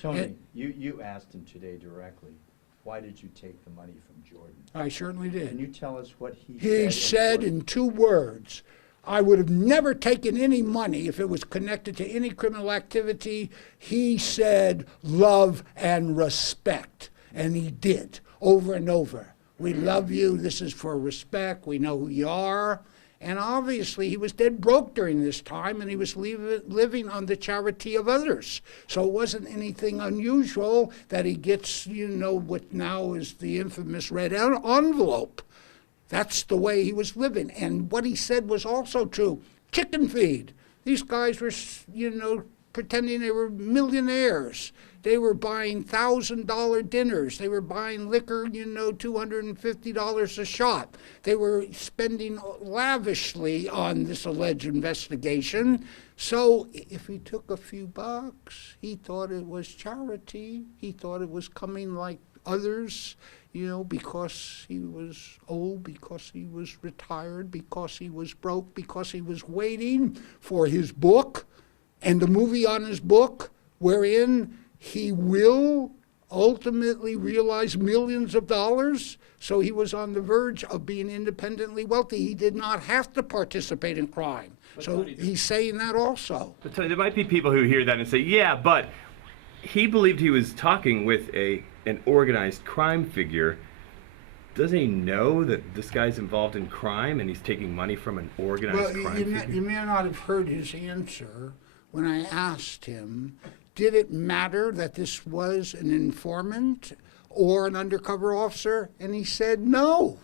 Tony, you asked him today directly, why did you take the money from Jordan? I certainly did. Can you tell us what he He said in 2 words, I would have never taken any money if it was connected to any criminal activity. He said love and respect, and he did over and over. We love you. This is for respect. We know who you are. And obviously, he was dead broke during this time, and he was living on the charity of others. So it wasn't anything unusual that he gets, what now is the infamous red envelope. That's the way he was living. And what he said was also true. Chicken feed. These guys were, pretending they were millionaires. They were buying $1,000 dinners. They were buying liquor, $250 a shot. They were spending lavishly on this alleged investigation. So if he took a few bucks, he thought it was charity. He thought it was coming like others, because he was old, because he was retired, because he was broke, because he was waiting for his book and the movie on his book, wherein he will ultimately realize millions of dollars. So he was on the verge of being independently wealthy. He did not have to participate in crime. So he's saying that also. But Tony, there might be people who hear that and say, yeah, but he believed he was talking with an organized crime figure. Doesn't he know that this guy's involved in crime and he's taking money from an organized crime figure? You may not have heard his answer when I asked him, did it matter that this was an informant or an undercover officer? And he said, no.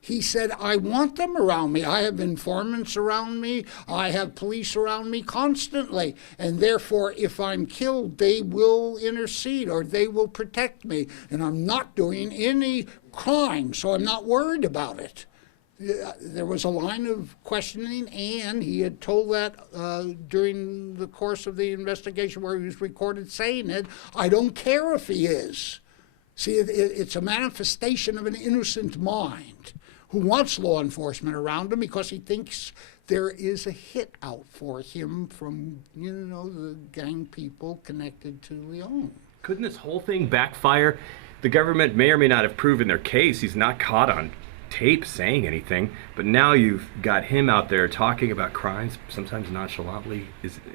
He said, I want them around me. I have informants around me. I have police around me constantly. And therefore, if I'm killed, they will intercede or they will protect me. And I'm not doing any crime, so I'm not worried about it. There was a line of questioning, and he had told that during the course of the investigation where he was recorded saying it, I don't care if he is. See, it's a manifestation of an innocent mind who wants law enforcement around him because he thinks there is a hit out for him from, the gang people connected to Leon. Couldn't this whole thing backfire? The government may or may not have proven their case. He's not caught on tape saying anything, but now you've got him out there talking about crimes, sometimes nonchalantly.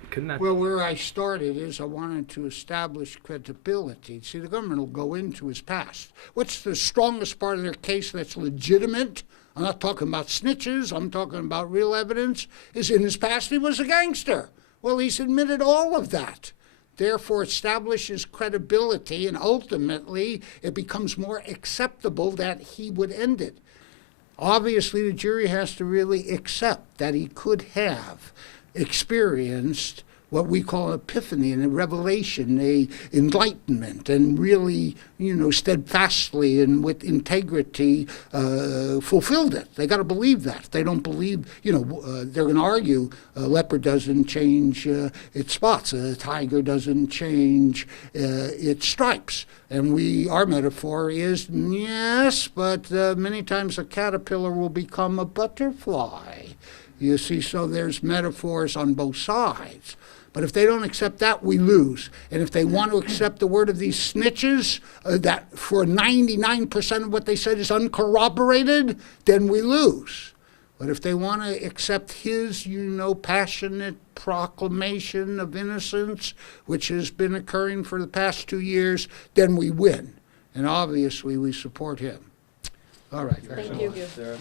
Couldn't that? Well, where I started is I wanted to establish credibility. See, the government will go into his past. What's the strongest part of their case that's legitimate? I'm not talking about snitches. I'm talking about real evidence. Is in his past he was a gangster. Well, he's admitted all of that. Therefore, establishes credibility, and ultimately it becomes more acceptable that he would end it. Obviously, the jury has to really accept that he could have experienced what we call an epiphany and a revelation, a enlightenment, and really, steadfastly and with integrity fulfilled it. They got to believe that. If they don't believe, they're going to argue a leopard doesn't change its spots, a tiger doesn't change its stripes. And our metaphor is, yes, but many times a caterpillar will become a butterfly. You see, so there's metaphors on both sides. But if they don't accept that, we lose. And if they want to accept the word of these snitches, that for 99% of what they said is uncorroborated, then we lose. But if they want to accept his, passionate proclamation of innocence, which has been occurring for the past 2 years, then we win. And obviously, we support him. All right. Thank you. Sarah.